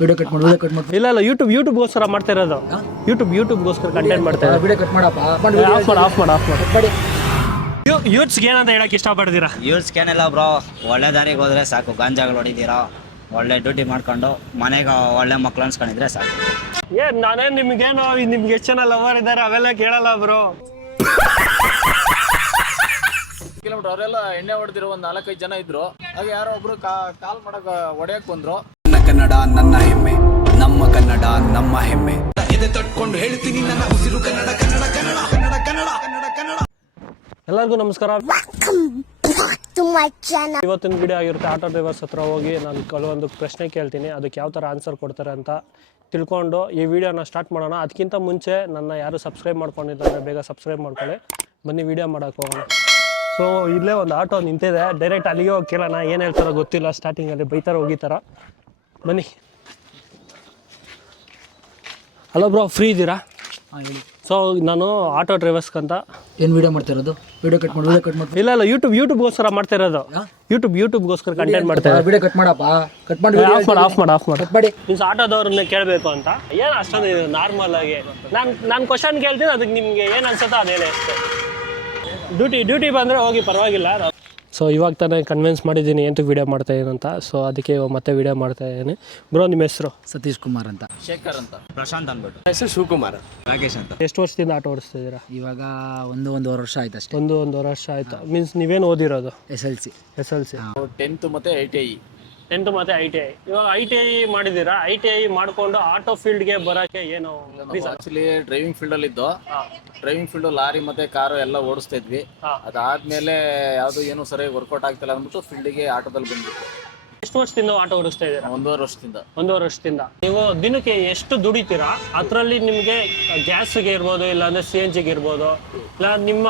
Video cut ಮಾಡಿ ಇಲ್ಲ ಯೂಟ್ಯೂಬ್ಗೋಸ್ಕರ ಮಾಡ್ತಾ ಇರೋದು. ಯೂಟ್ಯೂಬ್ಗೋಸ್ಕರ ಕಂಟೆಂಟ್ ಮಾಡ್ತಾ ಇರೋದು. ವಿಡಿಯೋ ಕಟ್ ಮಾಡಪ್ಪ. ಆಫ್ ಮಾಡಿ. ಯೂತ್ಸ್ಗೆ ಏನಂತ ಹೇಳಕ್ ಇಷ್ಟಪಡ್ತೀರಾ? ಯೂತ್ಸ್ಗೇನೆಲ್ಲ ಬ್ರೋ, ಒಳ್ಳೆ ದಾರಿಗೆ ಹೋದ್ರೆ ಸಾಕು. ಗಾಂಜಾಗಳು ಹೊಡಿತೀರಾ, ಒಳ್ಳೆ ಡ್ಯೂಟಿ ಮಾಡ್ಕೊಂಡು ಮನೆಗೆ ಒಳ್ಳೆ ಮಕ್ಳು ಅನ್ಸ್ಕೊಂಡಿದ್ರೆ ಸಾಕು. ನಾನೇ ನಿಮ್ಗೆ ಎಷ್ಟು ಜನ ಲವರ್ ಇದ್ದಾರೆ ಅವೆಲ್ಲ ಕೇಳಲ್ಲ ಬ್ರೋ. ಕಿಲೋಮೀಟರ್ ಅವರೆಲ್ಲ ಎಣ್ಣೆ ಹೊಡೆದಿರೋ ಒಂದು 4-5 ಜನ ಇದ್ರು. ಆಗ ಯಾರೋ ಒಬ್ರು ಕಾಲ್ ಮಾಡಕ್ ಹೊಡೆಯಕ್ ಬಂದ್ರು. ನನ್ನ ಕನ್ನಡ ನನ್ನ ಹೆಮ್ಮೆ, ನಮ್ಮ ಕನ್ನಡ ನಮ್ಮ ಹೆಮ್ಮೆ. ಎದೆ ತಟ್ಕೊಂಡು ಹೇಳ್ತೀನಿ ನನ್ನ ಉಸಿರು ಕನ್ನಡ ಕನ್ನಡ ಕನ್ನಡ ಕನ್ನಡ ಕನ್ನಡ ಕನ್ನಡ ಕನ್ನಡ. ಎಲ್ಲರಿಗೂ ನಮಸ್ಕಾರ. ಇವತ್ತಿನ ವಿಡಿಯೋ ಆಗಿರುತ್ತೆ. ಆಟೋ ಡ್ರೈವರ್ಸ್ ಹತ್ರ ಹೋಗಿ ನಾನು ಕೆಲವೊಂದು ಪ್ರಶ್ನೆ ಕೇಳ್ತೀನಿ, ಅದಕ್ಕೆ ಯಾವ ಥರ ಆನ್ಸರ್ ಕೊಡ್ತಾರೆ ಅಂತ ತಿಳ್ಕೊಂಡು ಈ ವಿಡಿಯೋನ ಸ್ಟಾರ್ಟ್ ಮಾಡೋಣ. ಅದಕ್ಕಿಂತ ಮುಂಚೆ ನನ್ನ ಯಾರು ಸಬ್ಸ್ಕ್ರೈಬ್ ಮಾಡ್ಕೊಂಡಿದ್ದಾರೆ ಬೇಗ ಸಬ್ಸ್ಕ್ರೈಬ್ ಮಾಡ್ಕೊಳ್ಳಿ. ಬನ್ನಿ ವಿಡಿಯೋ ಮಾಡೋಕ್ಕೆ ಹೋಗೋಣ. ಸೊ ಇಲ್ಲೇ ಒಂದು ಆಟೋ ನಿಂತಿದೆ. ಡೈರೆಕ್ಟ್ ಅಲ್ಲಿಗೆ ಹೋಗಿ ಕೇಳೋಣ ಏನು ಹೇಳ್ತಾರೋ ಗೊತ್ತಿಲ್ಲ. ಸ್ಟಾರ್ಟಿಂಗಲ್ಲಿ ಬೈತಾರ ಹೋಗಿತಾರ. ಬನ್ನಿ. ಹಲೋ ಬ್ರೋ, ಫ್ರೀ ಇದ್ದೀರಾ? ಹಾಂ ಹೇಳಿ. ಸೊ ನಾನು ಆಟೋ ಡ್ರೈವರ್ಸ್ಗಂತ. ಏನು ವಿಡಿಯೋ ಮಾಡ್ತಾ ಇರೋದು? ವಿಡಿಯೋ ಕಟ್ ಮಾಡಿ. ಇಲ್ಲ ಯೂಟ್ಯೂಬ್ಗೋಸ್ಕರ ಮಾಡ್ತಾ ಇರೋದು. ಯೂಟ್ಯೂಬ್ಗೋಸ್ಕರ ಕಂಟೆಂಟ್ ಮಾಡ್ತಾ ಇರೋದು. ವಿಡಿಯೋ ಕಟ್ ಮಾಡಪ್ಪ. ಕಟ್ ಮಾಡಿ. ಆಫ್ ಮಾಡಿ. ಮೀನ್ಸ್ ಆಟೋದವ್ರನ್ನ ಕೇಳಬೇಕು ಅಂತ ಏನು ಅಷ್ಟೊಂದು ನಾರ್ಮಲ್ ಆಗಿ ನಾನು ಕ್ವಶನ್ ಕೇಳ್ತೀನಿ, ಅದಕ್ಕೆ ನಿಮಗೆ ಏನು ಅನ್ಸುತ್ತೋ ಅದೇನೇ ಅಷ್ಟೇ. ಡ್ಯೂಟಿ ಬಂದರೆ ಹೋಗಿ, ಪರವಾಗಿಲ್ಲ. ಸೊ ಇವಾಗ ತಾನೇ ಕನ್ವಿನ್ಸ್ ಮಾಡಿದ್ದೀನಿ ಎಂತಕ್ಕೆ ವಿಡಿಯೋ ಮಾಡ್ತಾ ಇದ್ದೀನಿ ಅಂತ. ಸೊ ಅದಕ್ಕೆ ಮತ್ತೆ ವಿಡಿಯೋ ಮಾಡ್ತಾ ಇದ್ದೀನಿ. ಬ್ರೋ, ನಿಮ್ಮ ಹೆಸರು? ಸತೀಶ್ ಕುಮಾರ್ ಅಂತ. ಶೇಖರ್ ಅಂತ. ಪ್ರಶಾಂತ್ ಅಂದ್ಬಿಟ್ಟು. ಹೆಸರು ಶಿವಕುಮಾರ್. ರಾಕೇಶ್ ಅಂತ. ಎಷ್ಟು ವರ್ಷದಿಂದ ಆಟೋ ಓಡಿಸ್ತಿದ್ದೀರಾ? ಇವಾಗ ಒಂದೂವರೆ ವರ್ಷ ಆಯ್ತು ಅಷ್ಟೇ. ಒಂದೂವರೆ ವರ್ಷ ಆಯಿತು. ಮೀನ್ಸ್ ನೀವೇನು ಓದಿರೋದು? SLC. SLC. 10th ಮತ್ತೆ ITI. 10th ಮತ್ತೆ ITI. ಇವಾಗ ITI ಮಾಡಿದ್ದೀರಾ? ITI ಮಾಡಿಕೊಂಡು ಆಟೋ ಫೀಲ್ಡ್ಗೆ ಬರೋಕ್ಕೆ ಏನು? ಆಕ್ಚುಲಿ ಡ್ರೈವಿಂಗ್ ಫೀಲ್ಡ್ ಅಲ್ಲಿ ಇದ್ದು. ಡ್ರೈವಿಂಗ್ ಫೀಲ್ಡ್ ಲಾರಿ ಮತ್ತೆ ಕಾರು ಎಲ್ಲ ಓಡಿಸ್ತಾ ಇದ್ವಿ. ಅದಾದ್ಮೇಲೆ ಯಾವ್ದು ಏನು ಸರಿಯಾಗಿ ವರ್ಕೌಟ್ ಆಗ್ತಿಲ್ಲ ಅಂದ್ಬಿಟ್ಟು ಫೀಲ್ಡ್ಗೆ ಆಟೋದಲ್ಲಿ ಬಂದ್ಬಿಟ್ಟು. ಎಷ್ಟು ವರ್ಷದಿಂದ ಆಟೋ ಓಡಿಸ್ತಾ ಇದ್ದೀರಾ? 1.5 ವರ್ಷದಿಂದ. ನೀವು ದಿನಕ್ಕೆ ಎಷ್ಟು ದುಡಿತೀರಾ? ಅದರಲ್ಲಿ ನಿಮಗೆ ಗ್ಯಾಸ್ಗೆ ಇರ್ಬೋದು, ಇಲ್ಲಾಂದ್ರೆ CNGಗೆ ಇರ್ಬೋದು, ಇಲ್ಲ ನಿಮ್ಮ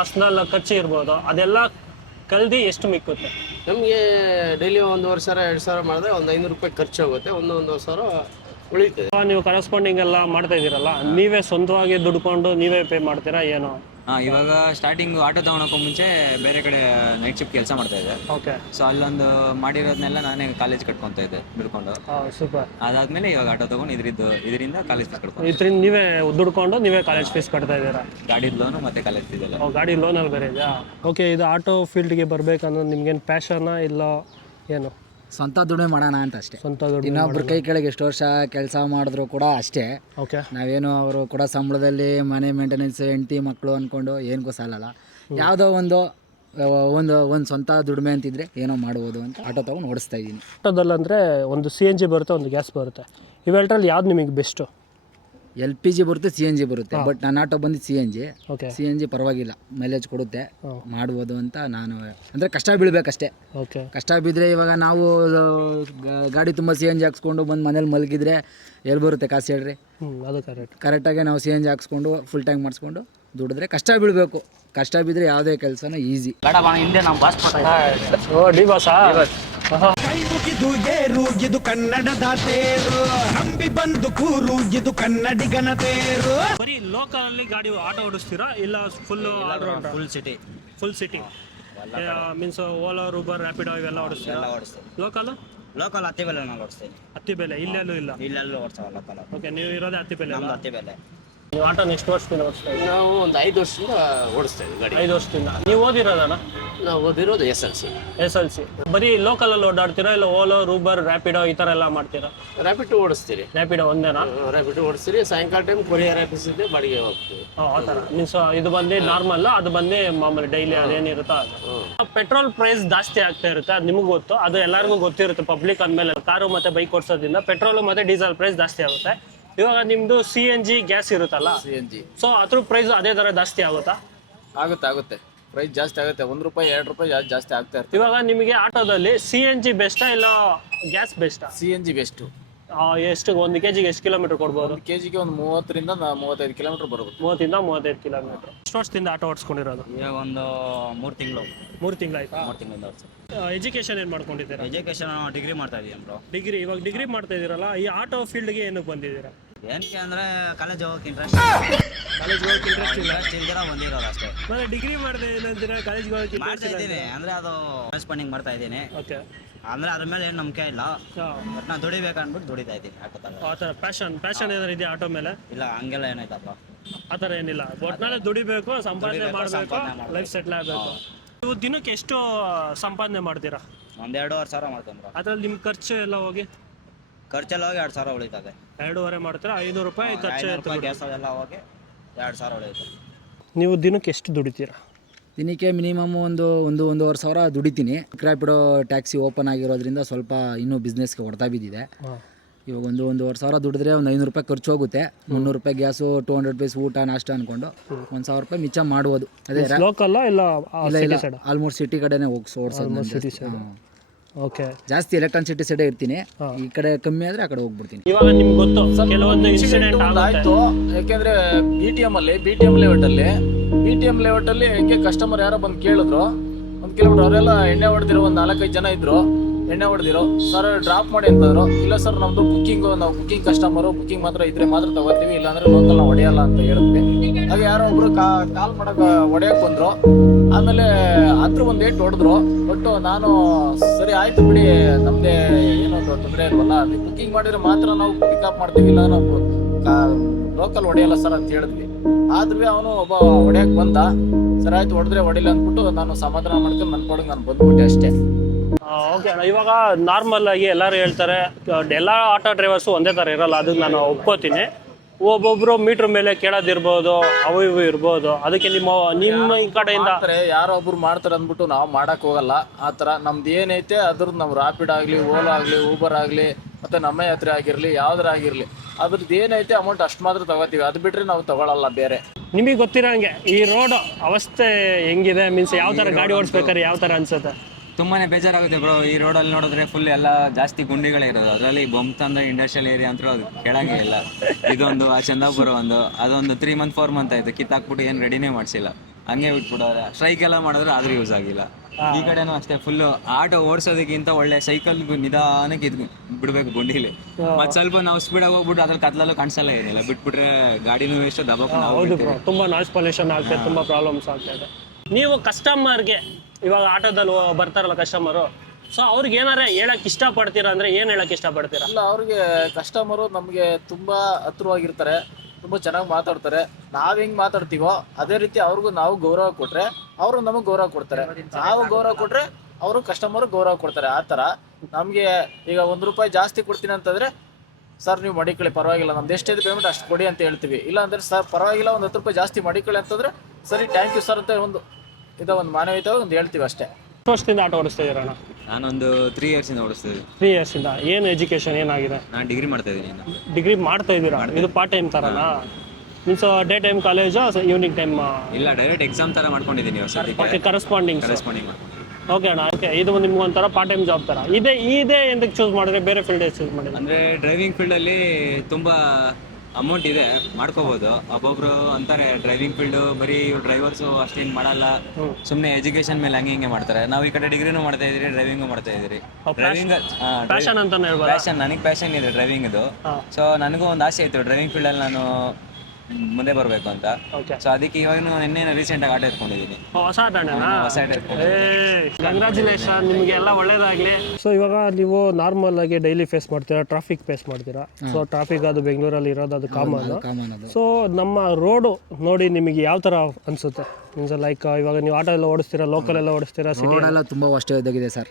ಪರ್ಸ್ನಲ್ ಖರ್ಚು ಇರ್ಬೋದು, ಅದೆಲ್ಲ ಕಲ್ದಿ ಎಷ್ಟು ಮಿಕ್ಕುತ್ತೆ? ನಮಗೆ ಡೈಲಿ 1,000-2,000 ಮಾಡಿದ್ರೆ ಒಂದು 500 ರೂಪಾಯಿ ಖರ್ಚು ಹೋಗುತ್ತೆ. 1,000 ಉಳಿತದೆ. ನೀವು ಕರೆಸ್ಪಾಂಡಿಂಗ್ ಎಲ್ಲ ಮಾಡ್ತಾ ಇದ್ದೀರಲ್ಲ, ನೀವೇ ಸ್ವಂತವಾಗಿ ದುಡ್ಕೊಂಡು ನೀವೇ ಪೇ ಮಾಡ್ತೀರಾ ಏನೋ? ಇವಾಗ ಸ್ಟಾರ್ಟಿಂಗ್ ಆಟೋ ತಗೊಳಕ್ಕೂ ಮುಂಚೆ ಬೇರೆ ಕಡೆ ನೈಟ್ ಶಿಫ್ಟ್ ಕೆಲಸ ಮಾಡ್ತಾ ಇದ್ದೆ. ಓಕೆ. ಸೊ ಅಲ್ಲೊಂದು ಮಾಡಿರೋದನ್ನೆಲ್ಲ ನಾನೇ ಕಾಲೇಜ್ ಕಟ್ಕೊಂತ ಇದ್ದೆ ದುಡ್ಕೊಂಡು. ಸೂಪರ್. ಅದಾದ್ಮೇಲೆ ಇವಾಗ ಆಟೋ ತಗೊಂಡು ಇದರಿಂದ ಕಾಲೇಜ್ ಫೀಸ್ ಕಟ್ಕೊಂಡು. ಇದರಿಂದ ನೀವೇ ದುಡ್ಕೊಂಡು ನೀವೇ ಕಾಲೇಜ್ ಫೀಸ್ ಕಟ್ತಾ ಇದ್ದೀರಾ? ಗಾಡಿ ಲೋನು ಮತ್ತೆ ಕಾಲೇಜ್ ಫೀಸ್ ಎಲ್ಲ. ಗಾಡಿ ಲೋನಲ್ಲಿ ಬೇರೆ ಇದೆಯಾ? ಓಕೆ. ಇದು ಆಟೋ ಫೀಲ್ಡ್ಗೆ ಬರ್ಬೇಕನ್ನೋದು ನಿಮ್ಗೇನು ಪ್ಯಾಷನಾ ಇಲ್ಲ ಏನು? ಸ್ವಂತ ದುಡಿಮೆ ಮಾಡೋಣ ಅಂತ ಅಷ್ಟೇ. ಸ್ವಂತ ದುಡ್ಡು. ಇನ್ನೊಬ್ರ ಕೈ ಕೆಳಗೆ ಎಷ್ಟು ವರ್ಷ ಕೆಲಸ ಮಾಡಿದ್ರು ಕೂಡ ಅಷ್ಟೇ. ಓಕೆ. ನಾವೇನು ಅವರು ಕೂಡ ಸಂಬಳದಲ್ಲಿ ಮನೆ ಮೇಂಟೆನೆನ್ಸ್, ಹೆಂಡತಿ ಮಕ್ಕಳು ಅಂದ್ಕೊಂಡು ಏನಕ್ಕೂ ಸಾಲಲ್ಲ. ಯಾವುದೋ ಒಂದು ಸ್ವಂತ ದುಡಿಮೆ ಅಂತಿದ್ರೆ ಏನೋ ಮಾಡ್ಬೋದು ಅಂತ ಆಟೋ ತೊಗೊಂಡು ಓಡಿಸ್ತಾ ಇದ್ದೀನಿ. ಆಟೋದಲ್ಲಿ ಅಂದರೆ ಒಂದು CNG ಬರುತ್ತೆ, ಒಂದು ಗ್ಯಾಸ್ ಬರುತ್ತೆ. ಇವೆರಡರಲ್ಲಿ ಯಾವ್ದು ನಿಮಗೆ ಬೆಸ್ಟು? LPG ಬರುತ್ತೆ, CNG ಬರುತ್ತೆ. ಬಟ್ ನನ್ನ ಆಟೋ ಬಂದು CNG. ಓಕೆ. CNG ಪರವಾಗಿಲ್ಲ, ಮೈಲೇಜ್ ಕೊಡುತ್ತೆ, ಮಾಡ್ಬೋದು ಅಂತ ನಾನು. ಅಂದರೆ ಕಷ್ಟ ಬೀಳ್ಬೇಕಷ್ಟೇ. ಓಕೆ. ಕಷ್ಟ ಬಿದ್ದರೆ ಇವಾಗ ನಾವು ಗಾಡಿ ತುಂಬ CNG ಹಾಕ್ಸ್ಕೊಂಡು ಬಂದು ಮನೇಲಿ ಮಲಗಿದ್ರೆ ಎಲ್ಲಿ ಬರುತ್ತೆ ಕಾಸು ಹೇಳ್ರಿ? ಅದು ಕರೆಕ್ಟಾಗಿ ನಾವು CNG ಹಾಕ್ಸ್ಕೊಂಡು ಫುಲ್ ಟ್ಯಾಂಕ್ ಮಾಡಿಸ್ಕೊಂಡು ದುಡಿದ್ರೆ ಕಷ್ಟ ಬೀಳಬೇಕು. ಕಷ್ಟ ಬಿದ್ದರೆ ಯಾವುದೇ ಕೆಲಸನ ಈಸಿ. ಹಿಂದೆ ನಮ್ಮ ಬಾಸ್ ಡಿ ಬಾಸಾ? ಕೈ ಮುಗಿದು ಏರು ಇದು ಕನ್ನಡದ ತೇರು, ನಂಬಿ ಬಂದು ಕೂರು ಇದು ಕನ್ನಡಿಗನ ತೇರು. ಬರೀ ಲೋಕಲ್ ಅಲ್ಲಿ ಗಾಡಿ ಆಟೋ ಓಡಿಸ್ತೀರಾ ಇಲ್ಲ full allrounder? Full city means Ola, Uber, Rapido ಇವೆಲ್ಲ ಓಡಿಸ್ತೀರಾ? ಲೋಕಲ್ ಹತ್ತಿಬೆಲೆ ನಾನು ಓಡಿಸ್ತೀನಿ. ಹತ್ತಿಬೆಲೆ ಇಲ್ಲೆಲ್ಲೂ ಇಲ್ಲ? ಇಲ್ಲೆಲ್ಲೂ ಓಡಿಸಲ್ಲ ಲೋಕಲ್. ಓಕೆ. ನೀವು ಇರೋದೇ ಹತ್ತಿಬೆಲೆ? ಹತ್ತಿಬೆಲೆ. ನೀವು ಆಟೋ ಎಷ್ಟು ವರ್ಷದಿಂದ ಓಡಿಸ್ತಾ ಇದ್ದೀರಾ? ನಾವು ಒಂದು 5 ವರ್ಷದಿಂದ ಓಡಿಸ್ತಾ ಇದ್ದೀವಿ ಗಾಡಿ. 5 ವರ್ಷದಿಂದ. ನೀವು ಓದಿರೋದಣ್ಣ? ನಾವು ಓದಿರೋದು SLC. ಬರೀ ಲೋಕಲ್ ಅಲ್ಲಿ ಓಡಾಡ್ತೀರಾ ಇಲ್ಲ ಓಲೋ, ಉಬರ್, ರ್ಯಾಪಿಡೋ ಈ ಥರ ಎಲ್ಲ ಮಾಡ್ತೀರಾ? ರ್ಯಾಪಿಡ್ ಓಡಿಸ್ತೀರಿ. ರ್ಯಾಪಿಡೋ ಒಂದೇನಾ? ರ್ಯಾಪಿಡ್ ಓಡಿಸ್ತೀರಿ. ಸಾಯಂಕಾಲ ಟೈಮ್ ಕೊರಿಯರ್ ಆಫೀಸ್ ಇದೆ, ಬಾಡಿಗೆ ಹೋಗ್ತೀವಿ. ಆ ಥರ ಮೀನ್ಸ್ ಇದು ಬಂದು ನಾರ್ಮಲ್, ಅದು ಬಂದು ಮಾಮೂಲಿ ಡೈಲಿ ಅದೇನಿರುತ್ತೋ ಅದು. ಪೆಟ್ರೋಲ್ ಪ್ರೈಸ್ ಜಾಸ್ತಿ ಆಗ್ತಾ ಇರುತ್ತೆ, ಅದು ನಿಮಗೆ ಗೊತ್ತು, ಅದು ಎಲ್ಲರಿಗೂ ಗೊತ್ತಿರುತ್ತೆ. ಪಬ್ಲಿಕ್ ಅಂದಮೇಲೆ ಕಾರು ಮತ್ತು ಬೈಕ್ ಓಡಿಸೋದ್ರಿಂದ ಪೆಟ್ರೋಲು ಮತ್ತು ಡೀಸೆಲ್ ಪ್ರೈಸ್ ಜಾಸ್ತಿ ಆಗುತ್ತೆ. ಇವಾಗ ನಿಮ್ಮದು CNG ಗ್ಯಾಸ್ ಇರುತ್ತಲ್ಲ, CNG ಸೊ ಅದ್ರ ಪ್ರೈಸ್ ಅದೇ ಥರ ಜಾಸ್ತಿ ಆಗುತ್ತಾ? ಆಗುತ್ತೆ. ಪ್ರೈಸ್ ಜಾಸ್ತಿ ಆಗುತ್ತೆ. 1 ರೂಪಾಯಿ 2 ರೂಪಾಯಿ ಜಾಸ್ತಿ ಆಗ್ತಾ ಇರ್ತದೆ. ಇವಾಗ ನಿಮಗೆ ಆಟೋದಲ್ಲಿ CNG ಬೆಸ್ಟಾ ಇಲ್ಲ ಗ್ಯಾಸ್ ಬೆಸ್ಟಾ? CNG best. ಎಷ್ಟು 1 kg ಎಷ್ಟು ಕಿಲೋಮೀಟರ್ ಕೊಡ್ಬೋದು? 1 kg ಒಂದು 30ರಿಂದ 35 ಕಿಲೋಮೀಟರ್ ಬರುತ್ತೆ. 30ರಿಂದ 35 ಕಿಲೋಮೀಟರ್. ಎಷ್ಟು ವರ್ಷದಿಂದ ಆಟೋ ಓಡಿಸ್ಕೊಂಡಿರೋದು? ಇವಾಗ ಒಂದು 3 ತಿಂಗಳು. 3 ತಿಂಗಳಾಯ್ತಾ? 3 ತಿಂಗಳಿಂದ ಓಡಿಸಿ. ಎಜುಕೇಶನ್ ಏನು ಮಾಡ್ಕೊಂಡಿದ್ದೀರಾ? ಎಜುಕೇಶನ್ ಡಿಗ್ರಿ ಮಾಡ್ತಾ ಇದ್ದೀನಿ ಬ್ರೋ. ಇವಾಗ ಡಿಗ್ರಿ ಮಾಡ್ತಾ ಇದ್ದೀರಲ್ಲ, ಈ ಆಟೋ ಫೀಲ್ಡ್ಗೆ ಏನಕ್ಕೆ ಬಂದಿದ್ದೀರಾ? ಏನಕ್ಕೆ ಅಂದ್ರೆ ಕಾಲೇಜ್ ಹೋಗಕ್ಕೆ ಇಂಟ್ರೆಸ್ಟ್ ಕಾಲೇಜ್ಗೆ ಹೋಗಕ್ಕೆ ಇಂಟ್ರೆಸ್ಟ್ ಇಲ್ಲ. ಇಂಟ್ರೆಸ್ಟ್ ಇಲ್ದಿರ ಬಂದಿರೋದು ಅಷ್ಟೇ. ಮತ್ತೆ ಡಿಗ್ರಿ ಮಾಡಿದೆ ಏನಂತೀರಾ, ಕಾಲೇಜ್ಗೆ ಹೋಗಕ್ಕೆ ಮಾಡ್ತಾ ಇದ್ದೀನಿ ಅಂದ್ರೆ ಅದು ಕರೆಸ್ಪಾಂಡಿಂಗ್ ಮಾಡ್ತಾ ಇದ್ದೀನಿ. ಓಕೆ. ಅಂದ್ರೆ ಅದ್ರ ಮೇಲೆ ಏನು ನಂಬಿಕೆ ಇಲ್ಲ. ಹಾಂ, ಬಟ್ ನಾನು ದುಡಿಬೇಕು ಅಂದ್ಬಿಟ್ಟು ದುಡಿತಾ ಇದ್ದೀನಿ ಆಟೋದಾಗ. ಆ ಥರ ಪ್ಯಾಷನ್ ಏನಾದ್ರು ಇದೆಯಾ ಆಟೋ ಮೇಲೆ? ಇಲ್ಲ ಹಂಗೆಲ್ಲ ಏನಾಯ್ತಪ್ಪ. ಆ ಥರ ಏನಿಲ್ಲ, ಒಟ್ಟಿನಲ್ಲಿ ದುಡಿಬೇಕು, ಸಂಪಾದನೆ ಮಾಡಬೇಕು, ಲೈಫ್ ಸೆಟ್ಲ್ ಆಗಬೇಕು. ನೀವು ದಿನಕ್ಕೆ ಎಷ್ಟು ಸಂಪಾದನೆ ಮಾಡ್ತೀರಾ? 1-2 ಸಾವಿರ ಮಾಡ್ಕೊಂಡ್ರ. ಅದ್ರಲ್ಲಿ ನಿಮ್ಮ ಖರ್ಚು ಎಲ್ಲ ಹೋಗಿ ಖರ್ಚೆಲ್ಲ ಹೋಗಿ 2 ಸಾವಿರ ಉಳಿತದೆ. 2.5 ಮಾಡ್ತೀರಾ, 500 ರೂಪಾಯಿ ಖರ್ಚು ಇರ್ತದೆ. ಗ್ಯಾಸ್ ಎಲ್ಲ ಹೋಗಿ 2 ಸಾವಿರ ಉಳಿಯುತ್ತೆ. ನೀವು ದಿನಕ್ಕೆ ಎಷ್ಟು ದುಡಿತೀರಾ? ದಿನಕ್ಕೆ ಮಿನಿಮಮ್ ಒಂದೂವರೆ ಸಾವಿರ ದುಡಿತೀನಿ. ರ್ಯಾಪಿಡೋ ಟ್ಯಾಕ್ಸಿ ಓಪನ್ ಆಗಿರೋದ್ರಿಂದ ಸ್ವಲ್ಪ ಇನ್ನೂ ಬಿಸ್ನೆಸ್ಗೆ ಹೊಡ್ತಾ ಬಿದ್ದಿದೆ. ಇವಾಗ ಒಂದೂವರೆ ಸಾವಿರ ದುಡಿದ್ರೆ ಒಂದು 500 ರೂಪಾಯಿ ಖರ್ಚು ಹೋಗುತ್ತೆ. 300 ರೂಪಾಯಿ ಗ್ಯಾಸು, 200 ರೂಪೀಸ್ ಊಟ ನಾಷ್ಟ ಅಂದ್ಕೊಂಡು 1,000 ರೂಪಾಯಿ ಮಿಚ್ಚ ಮಾಡ್ಬೋದು. ಅದೇ ಲೋಕಲ್ಲ ಇಲ್ಲ ಆಲ್ಮೋಸ್ಟ್ ಸಿಟಿ ಕಡೆನೇ ಓಡಿಸೋದು. City side. ಓಕೆ. ಜಾಸ್ತಿ ಎಲೆಕ್ಟ್ರಾನ್ ಸಿಟಿ ಸೈಡೇ ಇರ್ತೀನಿ. ಈ ಕಡೆ ಕಮ್ಮಿ ಆದರೆ ಆ ಕಡೆ ಹೋಗ್ಬಿಡ್ತೀನಿ. ಇವಾಗ ನಿಮ್ಗೆ ಗೊತ್ತು ಕೆಲವೊಂದು ಇನ್ಸಿಡೆಂಟ್ ಆಯ್ತು. ಯಾಕೆಂದ್ರೆ BTM ಲೇಔಟ್ ಅಲ್ಲಿ ಹೆಂಗೆ ಕಸ್ಟಮರ್ ಯಾರೋ ಬಂದು ಕೇಳಿದ್ರು, 1 ಕಿಲೋಮೀಟರ್ ಅವರೆಲ್ಲ ಎಣ್ಣೆ ಹೊಡೆದಿರೋ ಒಂದು 4-5 ಜನ ಇದ್ರು. ಎಣ್ಣೆ ಹೊಡೆದಿರೋ ಸರ್ ಡ್ರಾಪ್ ಮಾಡಿ ಅಂತಂದ್ರು. ಇಲ್ಲ ಸರ್ ನಮ್ದು ನಾವು ಬುಕ್ಕಿಂಗ್ ಕಸ್ಟಮರು, ಬುಕ್ಕಿಂಗ್ ಮಾತ್ರ ಇದ್ರೆ ಮಾತ್ರ ತಗೋತೀವಿ, ಇಲ್ಲಾಂದ್ರೆ ಲೋಕಲ್ ನಾವು ಹೊಡೆಯಲ್ಲ ಅಂತ ಹೇಳಿದ್ವಿ. ಹಾಗೆ ಯಾರೋ ಒಬ್ರು ಕಾಲ್ ಮಾಡಕ್ ಹೊಡೆಯಕ್ ಬಂದ್ರು. ಆಮೇಲೆ ಹತ್ರ ಒಂದು ಏಟ್ ಹೊಡೆದ್ರು. ಬಟ್ ನಾನು ಸರಿ ಆಯ್ತು ಬಿಡಿ, ನಮ್ದೇ ಏನೊಂದು ತೊಂದರೆ ಇಲ್ವಲ್ಲ, ಬುಕ್ಕಿಂಗ್ ಮಾಡಿದ್ರೆ ಮಾತ್ರ ನಾವು ಪಿಕಪ್ ಮಾಡ್ತೀವಿ, ಇಲ್ಲ ನಾವು ಲೋಕಲ್ ಹೊಡೆಯಲ್ಲ ಸರ್ ಅಂತ ಹೇಳಿದ್ವಿ. ಆದ್ರೂ ಅವನು ಒಬ್ಬ ಹೊಡೆಯಕ್ ಬಂದ. ಸರಿ ಆಯ್ತು ಹೊಡೆದ್ರೆ ಹೊಡಿಲ್ಲ ಅಂದ್ಬಿಟ್ಟು ನಾನು ಸಮಾಧಾನ ಮಾಡ್ಕೊಂಡು ನನ್ನ ಕೊಡಂಗೆ ನಾನು ಬಂದ್ಬಿಟ್ಟೆ ಅಷ್ಟೇ. ಓಕೆ. ಇವಾಗ ನಾರ್ಮಲ್ ಆಗಿ ಎಲ್ಲರೂ ಹೇಳ್ತಾರೆ ಎಲ್ಲ ಆಟೋ ಡ್ರೈವರ್ಸು ಒಂದೇ ಥರ ಇರಲ್ಲ, ಅದಕ್ಕೆ ನಾನು ಒಪ್ಕೋತೀನಿ. ಒಬ್ಬೊಬ್ರು ಮೀಟ್ರ್ ಮೇಲೆ ಕೇಳೋದಿರ್ಬೋದು, ಅವು ಇವು ಇರ್ಬೋದು. ಅದಕ್ಕೆ ನಿಮ್ಮ ಈ ಕಡೆಯಿಂದ ಯಾರೋ ಒಬ್ರು ಮಾಡ್ತಾರೆ ಅಂದ್ಬಿಟ್ಟು ನಾವು ಮಾಡಕ್ ಹೋಗಲ್ಲ. ಆ ಥರ ನಮ್ದು ಏನೈತೆ ಅದ್ರದ್ದು ನಾವು ರಾಪಿಡ್ ಆಗಲಿ, ಓಲೋ ಆಗಲಿ, ಊಬರ್ ಆಗಲಿ, ಮತ್ತೆ ನಮ್ಮ ಯಾತ್ರೆ ಆಗಿರಲಿ, ಯಾವ್ದಾರ ಆಗಿರಲಿ, ಅದ್ರದ್ದು ಏನೈತೆ ಅಮೌಂಟ್ ಅಷ್ಟು ಮಾತ್ರ ತಗೋತೀವಿ. ಅದು ಬಿಟ್ಟರೆ ನಾವು ತಗೊಳ್ಳಲ್ಲ ಬೇರೆ. ನಿಮಗೆ ಗೊತ್ತಿರೋಂಗೆ ಈ ರೋಡ್ ಅವಸ್ಥೆ ಹೆಂಗಿದೆ, ಮೀನ್ಸ್ ಯಾವ ಥರ ಗಾಡಿ ಓಡಿಸ್ಬೇಕಾದ್ರೆ ಯಾವ ಥರ ಅನ್ಸುತ್ತೆ? ತುಂಬಾನೇ ಬೇಜಾರಾಗುತ್ತೆ ಬ್ರೋ. ಈ ರೋಡಲ್ಲಿ ನೋಡಿದ್ರೆ ಫುಲ್ ಎಲ್ಲ ಜಾಸ್ತಿ ಗುಂಡಿಗಳೇ ಇರೋದು. ಅದರಲ್ಲಿ ಬೊಂಬ್ತಂದ ಇಂಡಸ್ಟ್ರಿಯಲ್ ಏರಿಯಾ ಅಂತೂ ಅದು ಕೆಳಗೆ ಇಲ್ಲ. ಇದೊಂದು ಆ ಚಂದಾಪುರ ಅದೊಂದು 3 month 4 month ಆಯ್ತು, ಕಿತ್ತಾಕ್ಬಿಟ್ಟು ಏನು ರೆಡಿನೇ ಮಾಡಿಸಿಲ್ಲ, ಹಂಗೆ ಬಿಟ್ಬಿಡೋರೆ. ಸ್ಟ್ರೈಕ್ ಎಲ್ಲ ಮಾಡಿದ್ರೆ ಆದ್ರೂ ಯೂಸ್ ಆಗಿಲ್ಲ. ಈ ಕಡೆನೂ ಅಷ್ಟೇ, ಫುಲ್ ಆಟೋ ಓಡಿಸೋದಕ್ಕಿಂತ ಒಳ್ಳೆ ಸೈಕಲ್ ನಿಧಾನಕ್ಕೆ ಬಿಡ್ಬೇಕು ಗುಂಡಿಲಿ. ಮತ್ತೆ ಸ್ವಲ್ಪ ನಾವು ಸ್ಪೀಡಾಗಿ ಹೋಗ್ಬಿಟ್ಟು ಅದ್ರಲ್ಲಿ ಕತ್ಲಲ್ಲೂ ಕಾಣಿಸಲ್ಲ, ಏನಿಲ್ಲ ಬಿಟ್ಬಿಟ್ರೆ ಗಾಡಿನೂ ವೇಸ್ಟ್, ದಬಾಕು ನಾವು. ಹೌದು ಬ್ರೋ, ತುಂಬ ನಾಯ್ಸ್ ಪೊಲ್ಯೂಷನ್ ಆಗ್ತದೆ, ತುಂಬ ಪ್ರಾಬ್ಲಮ್ಸ್ ಆಗ್ತಾಯಿದೆ. ನೀವು ಕಸ್ಟಮರ್ಗೆ ಇವಾಗ ಆಟೋದಲ್ಲಿ ಬರ್ತಾರಲ್ಲ ಕಸ್ಟಮರು, ಸೊ ಅವ್ರಿಗೆ ಏನಾರ ಹೇಳಕ್ ಇಷ್ಟಪಡ್ತೀರಾ ಅಂದ್ರೆ ಏನು ಹೇಳಕ್ ಇಷ್ಟಪಡ್ತೀರಾ? ಇಲ್ಲ, ಅವ್ರಿಗೆ ಕಸ್ಟಮರು ನಮಗೆ ತುಂಬಾ ಹತ್ರವಾಗಿರ್ತಾರೆ, ತುಂಬಾ ಚೆನ್ನಾಗಿ ಮಾತಾಡ್ತಾರೆ. ನಾವ್ ಹೆಂಗ್ ಮಾತಾಡ್ತೀವೋ ಅದೇ ರೀತಿ ಅವ್ರಿಗೂ ನಾವು ಗೌರವ ಕೊಟ್ರೆ ಅವರು ನಮಗೆ ಗೌರವ ಕೊಡ್ತಾರೆ. ನಾವು ಗೌರವ ಕೊಟ್ರೆ ಅವರು ಕಸ್ಟಮರ್ ಗೌರವ ಕೊಡ್ತಾರೆ. ಆ ಥರ ನಮಗೆ ಈಗ 1 ರೂಪಾಯಿ ಜಾಸ್ತಿ ಕೊಡ್ತೀನಿ ಅಂತಂದ್ರೆ, ಸರ್ ನೀವು ಮಡಿಕೊಳ್ಳಿ ಪರವಾಗಿಲ್ಲ, ನಮ್ದು ಎಷ್ಟಿದೆ ಪೇಮೆಂಟ್ ಅಷ್ಟು ಕೊಡಿ ಅಂತ ಹೇಳ್ತೀವಿ. ಇಲ್ಲ ಅಂದ್ರೆ ಸರ್ ಪರವಾಗಿಲ್ಲ, 1 10 ರೂಪಾಯಿ ಜಾಸ್ತಿ ಮಡಿಕೊಳ್ಳಿ ಅಂತಂದ್ರೆ ಸರಿ ಥ್ಯಾಂಕ್ ಯು ಸರ್ ಅಂತ ಒಂದು ಮಾನವೀಯತೆ ಒಂದು ಹೇಳ್ತೀವಿ ಅಷ್ಟೇ. ಎಷ್ಟು ವರ್ಷದಿಂದ ಆಟೋ ಓಡಿಸ್ತಾ ಇದ್ದೀರಣ್ಣ? ನಾನೊಂದು 3 years ಇಂದ ಓಡಿಸ್ತಿದ್ದೆ. 3 years ಇಂದ. ಏನು ಎಜುಕೇಶನ್ ಏನಾಗಿದೆ? ನಾನು ಡಿಗ್ರಿ ಮಾಡ್ತಾ ಇದ್ದೀನಿ. ಡಿಗ್ರಿ ಮಾಡ್ತಾ ಇದ್ದೀರಾ? ಇದು ಪಾರ್ಟ್ ಟೈಮ್ ಥರನಾ? ಮೀನ್ಸ್ ಡೇ ಟೈಮ್ ಕಾಲೇಜಾ, ಈವ್ನಿಂಗ್ ಟೈಮ್? ಇಲ್ಲ, ಡೈರೆಕ್ಟ್ ಎಕ್ಸಾಮ್ ಥರ ಮಾಡ್ಕೊಂಡಿದ್ದೀನಿ ಓಕೆ, ಕರೆಸ್ಪಾಂಡಿಂಗ್. ಓಕೆ ಅಣ್ಣ. ಓಕೆ, ಇದು ನಿಮ್ಗೆ ಒಂಥರ ಪಾರ್ಟ್ ಟೈಮ್ ಜಾಬ್ ಥರ. ಇದೇ ಎಂತಕ್ಕೆ ಚೂಸ್ ಮಾಡಿದ್ರೆ, ಬೇರೆ ಫೀಲ್ಡ್ ಚೂಸ್ ಮಾಡಿದ್ರೆ? ಅಂದರೆ ಡ್ರೈವಿಂಗ್ ಫೀಲ್ಡಲ್ಲಿ ತುಂಬ ಅಮೌಂಟ್ ಇದೆ, ಮಾಡ್ಕೋಬೋದು. ಒಬ್ಬೊಬ್ರು ಅಂತಾರೆ ಡ್ರೈವಿಂಗ್ ಫೀಲ್ಡು ಬರೀ ಡ್ರೈವರ್ಸು ಅಷ್ಟೇನು ಮಾಡಲ್ಲ, ಸುಮ್ಮನೆ ಎಜುಕೇಶನ್ ಮೇಲೆ ಹಂಗೆ ಮಾಡ್ತಾರೆ. ನಾವು ಈ ಕಡೆ ಡಿಗ್ರಿನೂ ಮಾಡ್ತಾ ಇದ್ದೀರಿ, ಡ್ರೈವಿಂಗು ಮಾಡ್ತಾ ಇದ್ದೀರಿ. ಡ್ರೈವಿಂಗ್ ಪ್ಯಾಷನ್ ಅಂತಾನೆ ಹೇಳ್ಬೋದು. ಪ್ಯಾಷನ್, ನನಗೆ ಪ್ಯಾಷನ್ ಇದೆ ಡ್ರೈವಿಂಗ್ದು. ಸೊ ನನಗೂ ಒಂದು ಆಸೆ ಇತ್ತು ಡ್ರೈವಿಂಗ್ ಫೀಲ್ಡಲ್ಲಿ ನಾನು ಮುಂದೆ ಬರಬೇಕು ಅಂತ. ಸೊ ಅದಕ್ಕೆ ಇವಾಗ ನಿನ್ನೆ ರೀಸೆಂಟಾಗಿ ಆಟೋ ಎತ್ಕೊಂಡಿದ್ದೀನಿ. ಹೊಸ ಆಟೋನಾ? ಹೊಸ ಆಟೋ. ಕಂಗ್ರ್ಯಾಚುಲೇಷನ್, ನಿಮಗೆ ಎಲ್ಲ ಒಳ್ಳೇದಾಗಲಿ. ಸೊ ಇವಾಗ ನೀವು ನಾರ್ಮಲ್ ಆಗಿ ಡೈಲಿ ಫೇಸ್ ಮಾಡ್ತೀರಾ, ಟ್ರಾಫಿಕ್ ಫೇಸ್ ಮಾಡ್ತೀರಾ. ಸೊ ಟ್ರಾಫಿಕ್ ಅದು ಬೆಂಗಳೂರಲ್ಲಿ ಇರೋದು, ಅದು ಕಾಮನ್. ಸೊ ನಮ್ಮ ರೋಡು ನೋಡಿ ನಿಮಗೆ ಯಾವ ಥರ ಅನಿಸುತ್ತೆ? ಮೀನ್ಸ್ ಲೈಕ್ ಇವಾಗ ನೀವು ಆಟೋ ಎಲ್ಲ ಓಡಿಸ್ತೀರಾ, ಲೋಕಲ್ ಎಲ್ಲ ಓಡಿಸ್ತೀರಾ, ಸಿಟಿ ರೋಡೆಲ್ಲ ತುಂಬ ಅಷ್ಟೇ ಇದ್ದಾಗಿದೆ ಸರ್.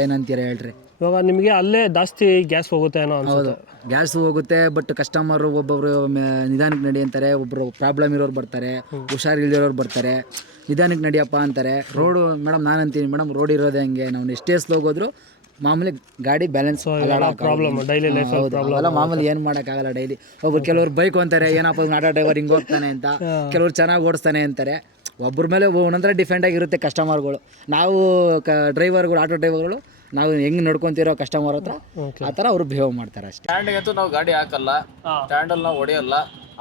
ಏನಂತೀರ ಹೇಳ್ರಿ? ಇವಾಗ ನಿಮಗೆ ಅಲ್ಲೇ ಜಾಸ್ತಿ ಗ್ಯಾಸ್ ಹೋಗುತ್ತೆ ಏನೋ ಅನ್ಸುತ್ತೆ. ಗ್ಯಾಸ್ ಹೋಗುತ್ತೆ, ಬಟ್ ಕಸ್ಟಮರು ಒಬ್ಬೊಬ್ರು ನಿಧಾನಕ್ಕೆ ನಡಿ ಅಂತಾರೆ, ಒಬ್ಬರು ಪ್ರಾಬ್ಲಮ್ ಇರೋರು ಬರ್ತಾರೆ, ಹುಷಾರಿಲ್ದಿರೋರು ಬರ್ತಾರೆ, ನಿಧಾನಕ್ಕೆ ನಡಿಯಪ್ಪ ಅಂತಾರೆ. ರೋಡು ಮೇಡಮ್, ನಾನು ಅಂತೀನಿ ಮೇಡಮ್, ರೋಡ್ ಇರೋದೇ ಹಂಗೆ, ನಾವು ಎಷ್ಟೇ ಸ್ಲೋ ಹೋದ್ರು ಮಾಮೂಲಿ ಗಾಡಿ ಬ್ಯಾಲೆನ್ಸ್ ಪ್ರಾಬ್ಲಮ್, ಡೈಲಿ ಲೈಫ್ ಅವೆಲ್ಲ ಮಾಮೂಲಿ, ಏನು ಮಾಡೋಕ್ಕಾಗಲ್ಲ ಡೈಲಿ. ಒಬ್ರು ಕೆಲವ್ರು ಬೈಕ್ ಅಂತಾರೆ, ಏನಪ್ಪ ಆಟೋ ಡ್ರೈವರ್ ಹಿಂಗೆ ಹೋಗ್ತಾನೆ ಅಂತ, ಕೆಲವ್ರು ಚೆನ್ನಾಗಿ ಓಡಿಸ್ತಾನೆ ಅಂತಾರೆ. ಒಬ್ಬರ ಮೇಲೆ ಒಂದೊಂಥರ ಡಿಫೆಂಡ್ ಆಗಿರುತ್ತೆ ಕಸ್ಟಮರ್ಗಳು. ನಾವು ಡ್ರೈವರ್ಗಳು, ಆಟೋ ಡ್ರೈವರ್ಗಳು ನಾವು ಹೆಂಗ್ ನೋಡ್ಕೊಂತಿರೋ ಕಸ್ಟಮರ್ ಹತ್ರ ಆ ಥರ ಅವರು ಬಿಹೇವ್ ಮಾಡ್ತಾರೆ ಅಷ್ಟೇ. ಸ್ಟ್ಯಾಂಡಿಗಂತೂ ನಾವು ಗಾಡಿ ಹಾಕಲ್ಲ, ಸ್ಟ್ಯಾಂಡಲ್ಲಿ ನಾವು ಹೊಡೆಯಲ್ಲ,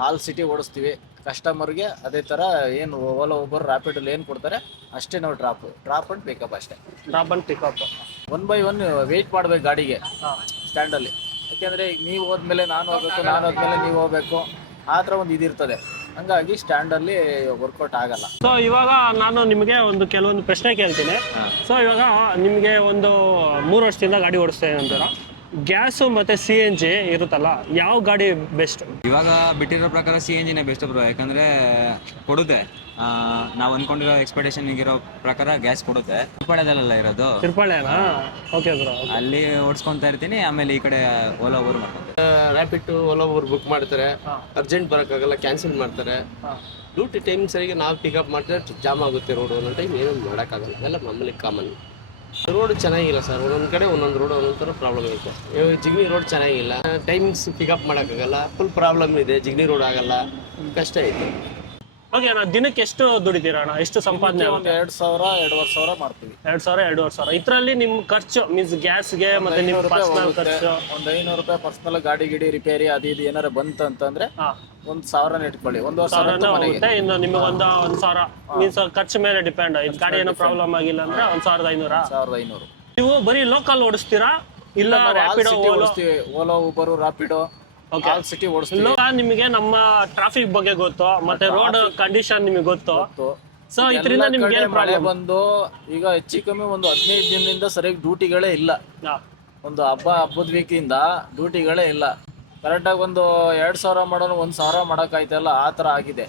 ಆಲ್ ಸಿಟಿ ಓಡಿಸ್ತೀವಿ. ಕಸ್ಟಮರ್ಗೆ ಅದೇ ಥರ ಏನು ಓಲೋ ಊಬರ್ ರ್ಯಾಪಿಡಲ್ಲಿ ಏನು ಕೊಡ್ತಾರೆ ಅಷ್ಟೇ ನಾವು ಡ್ರಾಪ್ ಅಂಡ್ ಪಿಕಪ್ ಅಷ್ಟೇ. Drop and pickup 1 by 1 wait ಮಾಡ್ಬೇಕು ಗಾಡಿಗೆ ಸ್ಟ್ಯಾಂಡಲ್ಲಿ. ಯಾಕೆಂದರೆ ಈಗ ನೀವು ಹೋದ್ಮೇಲೆ ನಾನು ಹೋಗ್ಬೇಕು, ನಾನು ಹೋದ್ಮೇಲೆ ನೀವು ಹೋಗ್ಬೇಕು, ಆ ಥರ ಒಂದು ಇದಿರ್ತದೆ. ಹಂಗಾಗಿ ಸ್ಟ್ಯಾಂಡಲ್ಲಿ ವರ್ಕೌಟ್ ಆಗಲ್ಲ. ಸೊ ಇವಾಗ ನಾನು ನಿಮಗೆ ಒಂದು ಕೆಲವೊಂದು ಪ್ರಶ್ನೆ ಕೇಳ್ತೀನಿ. ಸೊ ಇವಾಗ ನಿಮಗೆ ಒಂದು 3 ವರ್ಷದಿಂದ ಗಾಡಿ ಓಡಿಸ್ತಾ ಅಂತೀರ, ಗ್ಯಾಸು ಮತ್ತು CNG ಇರುತ್ತಲ್ಲ, ಯಾವ ಗಾಡಿ ಬೆಸ್ಟ್? ಇವಾಗ ಬಿಟ್ಟಿರೋ ಪ್ರಕಾರ CNGನೇ ಬೆಸ್ಟ್ ಬ್ರೋ, ಯಾಕಂದರೆ ಕೊಡುತ್ತೆ. ನಾವು ಅಂದ್ಕೊಂಡಿರೋ ಎಕ್ಸ್ಪೆಕ್ಟೇಷನ್ ಇರೋ ಪ್ರಕಾರ ಗ್ಯಾಸ್ ಕೊಡುತ್ತೆ. ತಿರುಪಳ್ಯದಲ್ಲ ಇರೋದು, ತಿರುಪಳ್ಯನಾ? ಓಕೆ ಬ್ರೋ, ಅಲ್ಲಿ ಓಡಿಸ್ಕೊತಾ ಇರ್ತೀನಿ. ಆಮೇಲೆ ಈ ಕಡೆ ಓಲಾ ಓವರ್ ಮಾಡ್ಕೊತಾರೆ. ರ್ಯಾಪಿಡ್ ಓಲಾ ಊರು ಬುಕ್ ಮಾಡ್ತಾರೆ, ಅರ್ಜೆಂಟ್ ಬರೋಕ್ಕಾಗಲ್ಲ, ಕ್ಯಾನ್ಸಲ್ ಮಾಡ್ತಾರೆ. ಡ್ಯೂಟಿ ಟೈಮ್ ಸರಿಗೆ ನಾವು ಪಿಕಪ್ ಮಾಡಿದ್ರೆ ಜಾಮ್ ಆಗುತ್ತೆ ರೋಡು, ಒಂದೊಂದು ಟೈಮ್ ಏನೂ ಮಾಡೋಕ್ಕಾಗಲ್ಲ. ಎಲ್ಲ ಮಾಮೂಲಿ ಕಾಮನ್. ರೋಡ್ ಚೆನ್ನಾಗಿಲ್ಲ ಸರ್, ಒಂದೊಂದು ಕಡೆ ಒಂದೊಂದು ರೋಡ್ ಒಂದೊಂದು ಥರ ಪ್ರಾಬ್ಲಮ್ ಐತೆ. ಜಿಗ್ನಿ ರೋಡ್ ಚೆನ್ನಾಗಿಲ್ಲ, ಟೈಮಿಂಗ್ಸ್ ಪಿಕಪ್ ಮಾಡೋಕ್ಕಾಗಲ್ಲ, ಫುಲ್ ಪ್ರಾಬ್ಲಮ್ ಇದೆ. ಜಿಗ್ನಿ ರೋಡ್ ಆಗಲ್ಲ, ಕಷ್ಟ ಐತೆ. ಓಕೆ ಅಣ್ಣ, ದಿನಕ್ಕೆ ಎಷ್ಟು ದುಡಿತೀರಾ ಅಣ್ಣ? ಎಷ್ಟು ಸಂಪಾದನೆ? ಒಂದು 2,000 2,500 ಮಾಡ್ತೀವಿ. 2,000 2,500. ಇದರಲ್ಲಿ ನಿಮ್ಮ ಖರ್ಚು ಮೀನ್ಸ್ ಗ್ಯಾಸ್ಗೆ ಮತ್ತು ನಿಮ್ಮ ಪರ್ಸನಲ್ ಖರ್ಚು ಒಂದು 500 ರೂಪಾಯಿ ಪರ್ಸನಲ್ ಗಾಡಿ ಗಿಡಿ ರಿಪೇರಿ ಅದು ಇದು ಏನಾರು ಬಂತು ಅಂತಂದ್ರೆ 1,000 ಇಟ್ಕೊಳ್ಳಿ, 1,500 ಹೋಗುತ್ತೆ. ಇನ್ನು ನಿಮಗೆ ಒಂದು 1,000 ಮೀನ್ಸ್ ಖರ್ಚು ಮೇಲೆ ಡಿಪೆಂಡ್. ಇದು ಗಾಡಿ ಏನೋ ಪ್ರಾಬ್ಲಮ್ ಆಗಿಲ್ಲ ಅಂದ್ರೆ 1,500. 1,500. ನೀವು ಬರೀ ಲೋಕಲ್ ಓಡಿಸ್ತೀರಾ ಇಲ್ಲ ರ್ಯಾಪಿಡೋ? ಓಲೋ ಉಬರು ರಾಪಿಡೋ ಸಿಟಿ ಓಡಿಸ್ತೀವಿ. ನಿಮಗೆ ನಮ್ಮ ಟ್ರಾಫಿಕ್ ಬಗ್ಗೆ ಗೊತ್ತು, ಮತ್ತೆ ರೋಡ್ ಕಂಡೀಷನ್ ನಿಮಗೆ ಗೊತ್ತು. ಸೊ ಇದರಿಂದ ನಿಮ್ಗೆ ಏನು ಮಳೆ ಬಂದು ಈಗ ಹೆಚ್ಚು ಕಮ್ಮಿ ಒಂದು 15 ದಿನದಿಂದ ಸರಿಯಾಗಿ ಡ್ಯೂಟಿಗಳೇ ಇಲ್ಲ. ಒಂದು ಹಬ್ಬದ ವೀಕಿಂದ ಡ್ಯೂಟಿಗಳೇ ಇಲ್ಲ. ಕರೆಕ್ಟಾಗಿ ಒಂದು 2,000 ಮಾಡೋನು 1,000 ಮಾಡೋಕ್ಕಾಯ್ತಲ್ಲ, ಆ ಥರ ಆಗಿದೆ.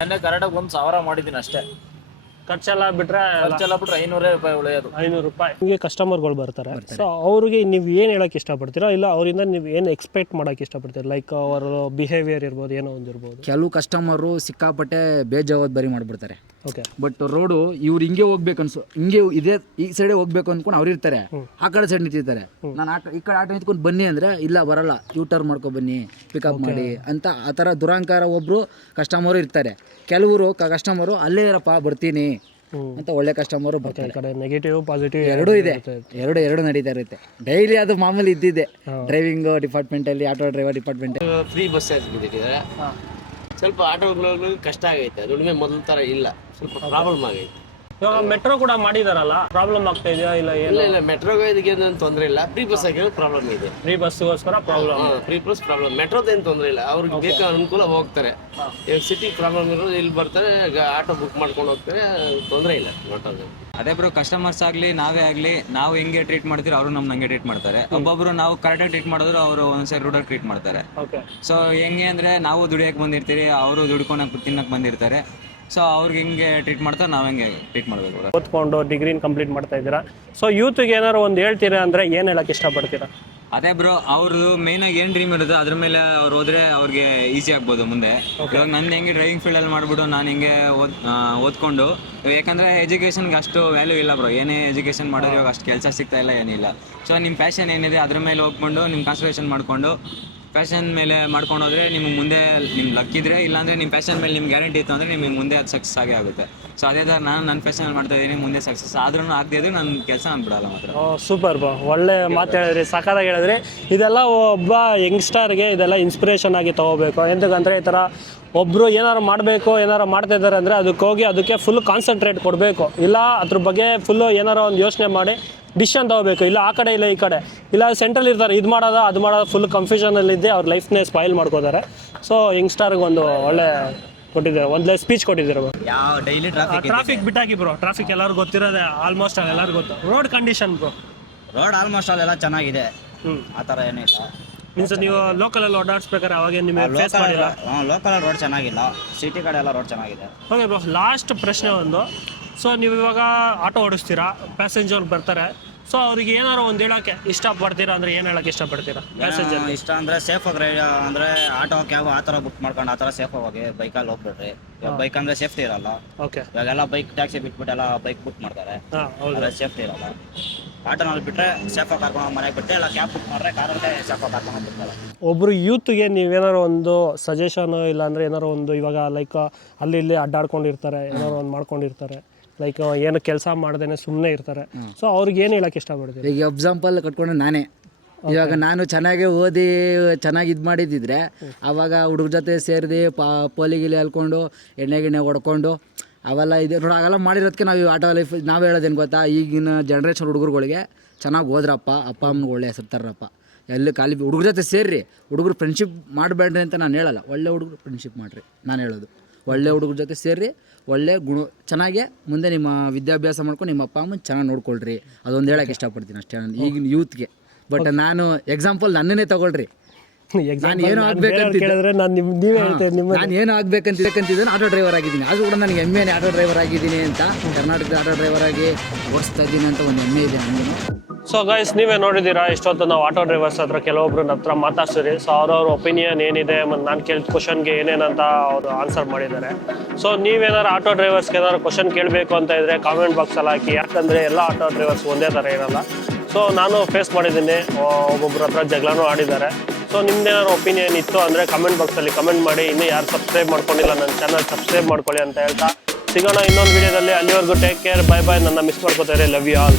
ನೆನ್ನೆ ಕರೆಕ್ಟಾಗಿ 1,000 ಮಾಡಿದ್ದೀನಿ ಅಷ್ಟೇ. ಖರ್ಚೆಲ್ಲ ಬಿಟ್ರೆ 500 ರೂಪಾಯಿ ಉಳಿಯೋದು. 500 ರೂಪಾಯಿ. ನಿಮಗೆ ಕಸ್ಟಮರ್ಗಳು ಬರ್ತಾರೆ, ಸೊ ಅವ್ರಿಗೆ ನೀವು ಏನು ಹೇಳಕ್ಕೆ ಇಷ್ಟಪಡ್ತೀರಾ, ಇಲ್ಲ ಅವರಿಂದ ನೀವು ಏನು ಎಕ್ಸ್ಪೆಕ್ಟ್ ಮಾಡೋಕ್ಕೆ ಇಷ್ಟಪಡ್ತೀರಾ? ಲೈಕ್ ಅವರ ಬಿಹೇವಿಯರ್ ಇರ್ಬೋದು, ಏನೋ ಒಂದು ಇರ್ಬೋದು. ಕೆಲವು ಕಸ್ಟಮರು ಸಿಕ್ಕಾಪಟ್ಟೆ ಬೇಜವಾಬ್ದಾರಿ ಮಾಡಿಬಿಡ್ತಾರೆ. ಓಕೆ, ಬಟ್ ರೋಡು ಇವ್ರು ಹಿಂಗೆ ಹೋಗ್ಬೇಕು ಹಿಂಗೆ ಇದೇ ಈ ಸೈಡೇ ಹೋಗ್ಬೇಕು ಅಂದ್ಕೊಂಡು ಅವ್ರು ಇರ್ತಾರೆ, ಆ ಕಡೆ ಸೈಡ್ ನಿಂತಿರ್ತಾರೆ. ನಾನು ಈ ಕಡೆ ಆಟೋ ನಿಂತ್ಕೊಂಡು ಬನ್ನಿ ಅಂದರೆ ಇಲ್ಲ ಬರಲ್ಲ, ಟರ್ನ್ ಮಾಡ್ಕೊ ಬನ್ನಿ, ಪಿಕಪ್ ಮಾಡಿ ಅಂತ. ಆ ಥರ ದುರಾಂಕಾರ ಒಬ್ಬರು ಕಸ್ಟಮರು ಇರ್ತಾರೆ. ಕೆಲವರು ಕಸ್ಟಮರು ಅಲ್ಲೇ ಇರಪ್ಪ ಬರ್ತೀನಿ ಅಂತ ಒಳ್ಳೆ ಕಸ್ಟಮರು ಬರ್ತಾರೆ. ಕಡೆ ನೆಗೆಟಿವ್ ಪಾಸಿಟಿವ್ ಎರಡೂ ಇದೆ, ಎರಡು ನಡೀತಾ ಇರುತ್ತೆ ಡೈಲಿ. ಅದು ಮಾಮೂಲಿ ಇದ್ದಿದೆ ಡ್ರೈವಿಂಗ್ ಡಿಪಾರ್ಟ್ಮೆಂಟಲ್ಲಿ, auto driver department. Free bus ಬಿಟ್ಟಿದ್ದಾರೆ, ಸ್ವಲ್ಪ ಆಟೋಗಳು ಕಷ್ಟ ಆಗೈತೆ. ದುಡಿಮೆ ಮೊದಲ ಥರ ಇಲ್ಲ, ಸ್ವಲ್ಪ ಪ್ರಾಬ್ಲಮ್ ಆಗೈತೆ. ಇವಾಗ ಮೆಟ್ರೋ ಕೂಡ ಮಾಡಿದಾರಲ್ಲ, ಪ್ರಾಬ್ಲಮ್ ಆಗ್ತಾ ಇದೆಯಾ? ಇಲ್ಲ ಇಲ್ಲ ಮೆಟ್ರೋಗೆ ಇದಕ್ಕೆ ಏನು ತೊಂದರೆ ಇಲ್ಲ. ಫ್ರೀ ಬಸ್ ಆಗಿರೋ ಪ್ರಾಬ್ಲಮ್ ಇದೆ. ಫ್ರೀ ಬಸ್ಗೋಸ್ಕರ ಪ್ರಾಬ್ಲಮ್. ಫ್ರೀ ಬಸ್ ಪ್ರಾಬ್ಲಮ್, ಮೆಟ್ರೋದೇನು ತೊಂದರೆ ಇಲ್ಲ. ಅವ್ರಿಗೆ ಬೇಕಾ ಅನುಕೂಲ ಹೋಗ್ತಾರೆ. ಈಗ ಸಿಟಿ ಪ್ರಾಬ್ಲಮ್ ಇರೋದು ಇಲ್ಲಿ ಬರ್ತಾರೆ, ಆಟೋ ಬುಕ್ ಮಾಡ್ಕೊಂಡು ಹೋಗ್ತಾರೆ, ತೊಂದರೆ ಇಲ್ಲ ಮೆಟ್ರೋದು. ಅದೇ ಬ್ರೋ, ಕಸ್ಟಮರ್ಸ್ ಆಗಲಿ ನಾವೇ ಆಗಲಿ, ನಾವು ಹೆಂಗೆ ಟ್ರೀಟ್ ಮಾಡ್ತೀರೋ ಅವರು ನಮ್ಗೆ ಹಂಗೆ ಟ್ರೀಟ್ ಮಾಡ್ತಾರೆ. ಒಬ್ಬೊಬ್ರು ನಾವು ಕರೆಕ್ಟಾಗಿ ಟ್ರೀಟ್ ಮಾಡಿದ್ರು ಅವರು ಒಂದ್ಸರಿ ರೂಢಾಗಿ ಟ್ರೀಟ್ ಮಾಡ್ತಾರೆ. ಸೊ ಹೆಂಗೆ ಅಂದರೆ ನಾವು ದುಡಿಯೋಕೆ ಬಂದಿರ್ತೀರಿ, ಅವರು ದುಡ್ಕೊಳಕ್ಕೆ ತಿನ್ನಕ್ಕೆ ಬಂದಿರ್ತಾರೆ. ಸೊ ಅವ್ರಿಗೆ ಹೆಂಗೆ ಟ್ರೀಟ್ ಮಾಡ್ತಾರೆ, ನಾವು ಹೆಂಗೆ ಟ್ರೀಟ್ ಮಾಡಬೇಕು. ಓದ್ಕೊಂಡು ಡಿಗ್ರಿನ ಕಂಪ್ಲೀಟ್ ಮಾಡ್ತಾ ಇದ್ದೀರಾ, ಸೊ ಯೂತ್ಗೆ ಏನಾದ್ರು ಒಂದು ಹೇಳ್ತೀರಾ ಅಂದರೆ ಏನು ಹೇಳಕ್ಕೆ ಇಷ್ಟಪಡ್ತೀರಾ? ಅದೇ ಬ್ರೋ, ಅವ್ರದ್ದು ಮೇಯ್ನಾಗಿ ಏನು ಡ್ರೀಮ್ ಇರುತ್ತೆ ಅದ್ರ ಮೇಲೆ ಅವ್ರು ಹೋದ್ರೆ ಅವ್ರಿಗೆ ಈಸಿ ಆಗ್ಬೋದು ಮುಂದೆ. ಇವಾಗ ನಂದು ಹೆಂಗೆ ಡ್ರೈವಿಂಗ್ ಫೀಲ್ಡಲ್ಲಿ ಮಾಡಿಬಿಟ್ಟು ನಾನು ಹಿಂಗೆ ಓದ್ಕೊಂಡು, ಯಾಕಂದರೆ ಎಜುಕೇಷನ್ಗೆ ಅಷ್ಟು ವ್ಯಾಲ್ಯೂ ಇಲ್ಲ ಬ್ರೋ. ಏನೇ ಎಜುಕೇಷನ್ ಮಾಡಿದ್ರೆ ಇವಾಗ ಅಷ್ಟು ಕೆಲಸ ಸಿಗ್ತಾ ಇಲ್ಲ, ಏನಿಲ್ಲ. ಸೊ ನಿಮ್ಮ ಪ್ಯಾಷನ್ ಏನಿದೆ ಅದ್ರ ಮೇಲೆ ಹೋಗ್ಕೊಂಡು ನಿಮ್ಮ ಕಾನ್ಸಂಟ್ರೇಷನ್ ಮಾಡಿಕೊಂಡು ಪ್ಯಾಷನ್ ಮೇಲೆ ಮಾಡ್ಕೊಂಡು ಹೋದರೆ ನಿಮ್ಗೆ ಮುಂದೆ ನಿಮ್ಮ ಲಕ್ ಇದ್ದರೆ, ಇಲ್ಲಾಂದರೆ ನಿಮ್ಮ ಪ್ಯಾಷನ್ ಮೇಲೆ ನಿಮ್ಗೆ ಗ್ಯಾರಂಟಿ ಇತ್ತು ಅಂದರೆ ನಿಮಗೆ ಮುಂದೆ ಅದು ಸಕ್ಸಸ್ ಆಗೇ ಆಗುತ್ತೆ. ಸೊ ಅದೇ ಥರ ನಾನು ನನ್ನ ಪ್ಯಾಷನಲ್ಲಿ ಮಾಡ್ತಾ ಇದ್ದೀನಿ, ಮುಂದೆ ಸಕ್ಸಸ್ ಆದ್ರೂ ಆಗದೇ ಇದ್ದರೆ ನನ್ನ ಕೆಲಸ ನಾನು ಬಿಡಲ್ಲ ಮಾತ್ರ. ಸೂಪರ್ ಬಾ, ಒಳ್ಳೆ ಮಾತು ಹೇಳಿದ್ರಿ, ಸಖತ್ತಾಗಿ ಹೇಳಿದ್ರಿ. ಇದೆಲ್ಲ ಒಬ್ಬ ಯಂಗ್ಸ್ಟರ್ಗೆ ಇದೆಲ್ಲ ಇನ್ಸ್ಪಿರೇಷನ್ ಆಗಿ ತೊಗೋಬೇಕು. ಎಂತಕ್ಕಂದರೆ ಈ ಥರ ಒಬ್ಬರು ಏನಾರು ಮಾಡಬೇಕು, ಏನಾರು ಮಾಡ್ತಾ ಇದ್ದಾರೆ ಅಂದರೆ ಅದಕ್ಕೆ ಹೋಗಿ ಅದಕ್ಕೆ ಫುಲ್ ಕಾನ್ಸಂಟ್ರೇಟ್ ಕೊಡಬೇಕು. ಇಲ್ಲ ಅದ್ರ ಬಗ್ಗೆ ಫುಲ್ಲು ಏನಾರು ಒಂದು ಯೋಚನೆ ಮಾಡಿ ಡಿಸಿಷನ್ ತೊಗೋಬೇಕು. ಇಲ್ಲ ಆ ಕಡೆ ಇಲ್ಲ ಈ ಕಡೆ, ಇಲ್ಲ ಸೆಂಟ್ರಲ್ ಇರ್ತಾರೆ, ಇದು ಮಾಡೋದು ಅದು ಮಾಡೋದು, ಫುಲ್ ಕನ್ಫ್ಯೂಷನಲ್ಲಿದ್ದೆ ಅವ್ರ ಲೈಫ್ನೇ ಸ್ಪಾಯಿಲ್ ಮಾಡ್ಕೋತಾರೆ. ಸೊ ಯಂಗ್ಸ್ಟರ್ಗೆ ಒಂದು ಒಳ್ಳೆ ಕೊಟ್ಟಿದ್ದಾರೆ, ಒಂದು ಸ್ಪೀಚ್ ಕೊಟ್ಟಿದ್ದಾರೆ. ಯಾವ ಡೈಲಿ ಟ್ರಾಫಿಕ್ ಬಿಟ್ಟಾಕಿ ಬ್ರೋ, ಟ್ರಾಫಿಕ್ ಎಲ್ಲರೂ ಗೊತ್ತಿರೋದೆ, ಆಲ್ಮೋಸ್ಟ್ ಎಲ್ಲರಿಗೂ ಗೊತ್ತು. Road condition bro, road almost ಅಲ್ಲೆಲ್ಲ ಚೆನ್ನಾಗಿದೆ, ಆ ಥರ ಏನಿಲ್ಲ. ಮೀನ್ಸ್ ನೀವು ಲೋಕಲಲ್ಲಿ ಓಡಾಡಿಸ್ಬೇಕಾದ್ರೆ ಅವಾಗ ನಿಮಗೆ ಫೇಸ್ ಮಾಡಿಲ್ಲ? ಲೋಕಲ್ ರೋಡ್ ಚೆನ್ನಾಗಿಲ್ಲ, ಸಿಟಿ ಕಡೆ ಎಲ್ಲ ರೋಡ್ ಚೆನ್ನಾಗಿದೆ. ಓಕೆ ಬ್ರೋ, ಲಾಸ್ಟ್ ಪ್ರಶ್ನೆ ಒಂದು. ಸೊ ನೀವು ಇವಾಗ ಆಟೋ ಓಡಿಸ್ತೀರಾ, ಪ್ಯಾಸೆಂಜರ್ ಬರ್ತಾರೆ, ಸೊ ಅವ್ರಿಗೆ ಏನಾರು ಒಂದು ಹೇಳೋಕ್ಕೆ ಇಷ್ಟಪಡ್ತೀರಾ ಅಂದರೆ ಏನು ಹೇಳೋಕ್ಕೆ ಇಷ್ಟಪಡ್ತೀರಾ? ಪ್ಯಾಸೆಂಜರ್ ಇಷ್ಟ ಅಂದರೆ ಸೇಫಾಗಿ ರೈಡ್ ಅಂದರೆ ಆಟೋ ಕ್ಯಾಬ್ ಆ ಥರ ಬುಕ್ ಮಾಡ್ಕೊಂಡು ಆ ಥರ ಸೇಫಾಗಿ ಹೋಗಿ, ಬೈಕಲ್ಲಿ ಹೋಗ್ಬಿಡ್ರಿ. ಬೈಕ್ ಅಂದರೆ ಸೇಫ್ಟಿ ಇರಲ್ಲ. ಓಕೆ, ಇವಾಗೆಲ್ಲ ಬೈಕ್ ಟ್ಯಾಕ್ಸಿ ಬಿಟ್ಬಿಟ್ಟೆಲ್ಲ ಬೈಕ್ ಬುಕ್ ಮಾಡ್ತಾರೆ, ಹೌದು, ಸೇಫ್ಟಿ ಇರಲ್ಲ. ಆಟೋನಲ್ಲಿ ಬಿಟ್ಟರೆ ಸೇಫಾಗಿ ಕರ್ಕೊಂಡು ಮನೆಗೆ ಬಿಟ್ಟರೆ, ಇಲ್ಲ ಕ್ಯಾಬ್ ಬುಕ್ ಮಾಡಿದ್ರೆ ಕಾರಲ್ಲೇ ಸೇಫಾಗಿ ಕರ್ಕೊಂಡು ಬಿಡ್ತಾರೆ. ಒಬ್ಬರು ಯೂತ್ಗೆ ನೀವೇನಾರು ಒಂದು ಸಜೆಷನು, ಇಲ್ಲಾಂದರೆ ಏನಾರು ಒಂದು, ಇವಾಗ ಲೈಕ್ ಅಲ್ಲಿ ಇಲ್ಲಿ ಅಡ್ಡಾಡ್ಕೊಂಡಿರ್ತಾರೆ, ಏನಾರು ಒಂದು ಮಾಡ್ಕೊಂಡಿರ್ತಾರೆ, ಲೈಕ್ ಏನು ಕೆಲಸ ಮಾಡ್ದೇನೆ ಸುಮ್ಮನೆ ಇರ್ತಾರೆ, ಸೊ ಅವ್ರಿಗೆ ಏನು ಹೇಳಕ್ಕೆ ಇಷ್ಟಪಡ್ತೀವಿ? ಈಗ ಎಕ್ಸಾಂಪಲ್ ಕಟ್ಕೊಂಡು ನಾನೇ ಇವಾಗ ನಾನು ಚೆನ್ನಾಗಿ ಓದಿ ಚೆನ್ನಾಗಿ ಇದು ಮಾಡಿದ್ದಿದ್ರೆ ಆವಾಗ ಹುಡುಗ್ರ ಜೊತೆ ಸೇರಿದು ಪೋಲಿಗಿಲಿ ಅಲ್ಕೊಂಡು ಎಣ್ಣೆ ಹೊಡ್ಕೊಂಡು ಅವೆಲ್ಲ ಇದೆ ನೋಡಿ, ಅವೆಲ್ಲ ಮಾಡಿರೋದಕ್ಕೆ ನಾವು ಆಟೋ ಲೈಫ್ ನಾವು ಹೇಳೋದೇನು ಗೊತ್ತಾ, ಈಗಿನ ಜನ್ರೇಷನ್ ಹುಡುಗರುಗಳಿಗೆ ಚೆನ್ನಾಗಿ ಹೋದ್ರಪ್ಪ, ಅಪ್ಪ ಅಮ್ಮನಿಗೆ ಒಳ್ಳೆ ಹೆಸರು ತರ್ರಪ್ಪ. ಎಲ್ಲಿ ಖಾಲಿ ಹುಡುಗ್ರ ಜೊತೆ ಸೇರ್ರಿ. ಹುಡುಗರು ಫ್ರೆಂಡ್ಶಿಪ್ ಮಾಡಬೇಡ್ರಿ ಅಂತ ನಾನು ಹೇಳಲ್ಲ, ಒಳ್ಳೆ ಹುಡುಗರು ಫ್ರೆಂಡ್ಶಿಪ್ ಮಾಡಿರಿ ನಾನು ಹೇಳೋದು. ಒಳ್ಳೆ ಹುಡುಗ್ರ ಜೊತೆ ಸೇರ್ರಿ, ಒಳ್ಳೆ ಚೆನ್ನಾಗೆ ಮುಂದೆ ನಿಮ್ಮ ವಿದ್ಯಾಭ್ಯಾಸ ಮಾಡ್ಕೊಂಡು ನಿಮ್ಮ ಅಪ್ಪ ಅಮ್ಮನ ಚೆನ್ನಾಗಿ ನೋಡ್ಕೊಳ್ರಿ. ಅದೊಂದು ಹೇಳೋಕ್ಕೆ ಇಷ್ಟಪಡ್ತೀನಿ ಅಷ್ಟೇ ನಾನು ಈಗಿನ ಯೂತ್ಗೆ. ಬಟ್ ನಾನು ಎಕ್ಸಾಂಪಲ್ ನನ್ನನ್ನೇ ತಗೊಳ್ರಿ. ನಾನು ಏನು ಕೇಳಿದ್ರೆ ನಾನು ಏನು ಆಗ್ಬೇಕಂತಿದ್ದೇನೆ ಆಟೋ ಡ್ರೈವರ್ ಆಗಿದ್ದೀನಿ. ಆದರೂ ಕೂಡ ನನಗೆ ಹೆಮ್ಮೆನೇ ಆಟೋ ಡ್ರೈವರ್ ಆಗಿದ್ದೀನಿ ಅಂತ, ಕರ್ನಾಟಕದ ಆಟೋ ಡ್ರೈವರ್ ಆಗಿ ಓಡಿಸ್ತಾ ಇದ್ದೀನಿ ಅಂತ ಒಂದು ಹೆಮ್ಮೆ ಇದೆ ನನಗೂ. ಸೊ ಗೈಸ್, ನೀವೇ ನೋಡಿದ್ದೀರಾ ಇಷ್ಟೊತ್ತು ನಾವು ಆಟೋ ಡ್ರೈವರ್ಸ್ ಹತ್ರ ಕೆಲವೊಬ್ರು ಹತ್ರ ಮಾತಾಡ್ಸಿರಿ. ಸೊ ಅವ್ರವ್ರ ಒಪಿನಿಯನ್ ಏನಿದೆ ಮತ್ತು ನಾನು ಕೇಳಿದ ಕ್ವಶನ್ಗೆ ಏನೇನಂತ ಅವರು ಆನ್ಸರ್ ಮಾಡಿದ್ದಾರೆ. ಸೊ ನೀವೇನಾರು ಆಟೋ ಡ್ರೈವರ್ಸ್ಗೆ ಏನಾದ್ರು ಕ್ವಶನ್ ಕೇಳಬೇಕು ಅಂತ ಇದ್ದರೆ ಕಾಮೆಂಟ್ ಬಾಕ್ಸಲ್ಲಿ ಹಾಕಿ. ಯಾಕಂದರೆ ಎಲ್ಲ ಆಟೋ ಡ್ರೈವರ್ಸ್ ಒಂದೇ ಥರ ಇರಲ್ಲ. ಸೊ ನಾನು ಫೇಸ್ ಮಾಡಿದ್ದೀನಿ, ಒಬ್ಬೊಬ್ಬರ ಹತ್ರ ಜಗಳನೂ ಆಡಿದ್ದಾರೆ. ಸೊ ನಿಮ್ದೇನಾದ್ರು ಒಪಿನಿಯನ್ ಇತ್ತು ಅಂದರೆ ಕಮೆಂಟ್ ಬಾಕ್ಸಲ್ಲಿ ಕಮೆಂಟ್ ಮಾಡಿ. ಇನ್ನೂ ಯಾರು ಸಬ್ಸ್ಕ್ರೈಬ್ ಮಾಡ್ಕೊಂಡಿಲ್ಲ ನನ್ನ ಚಾನಲ್ ಸಬ್ಸ್ಕ್ರೈಬ್ ಮಾಡ್ಕೊಳ್ಳಿ ಅಂತ ಹೇಳ್ತಾ ಸಿಗೋಣ ಇನ್ನೊಂದು ವಿಡಿಯೋದಲ್ಲಿ. ಅಲ್ಲಿವರೆಗೂ ಟೇಕ್ ಕೇರ್, ಬೈ ಬಾಯ್. ನನ್ನ ಮಿಸ್ ಮಾಡ್ಕೋತಾರೆ. Love you all.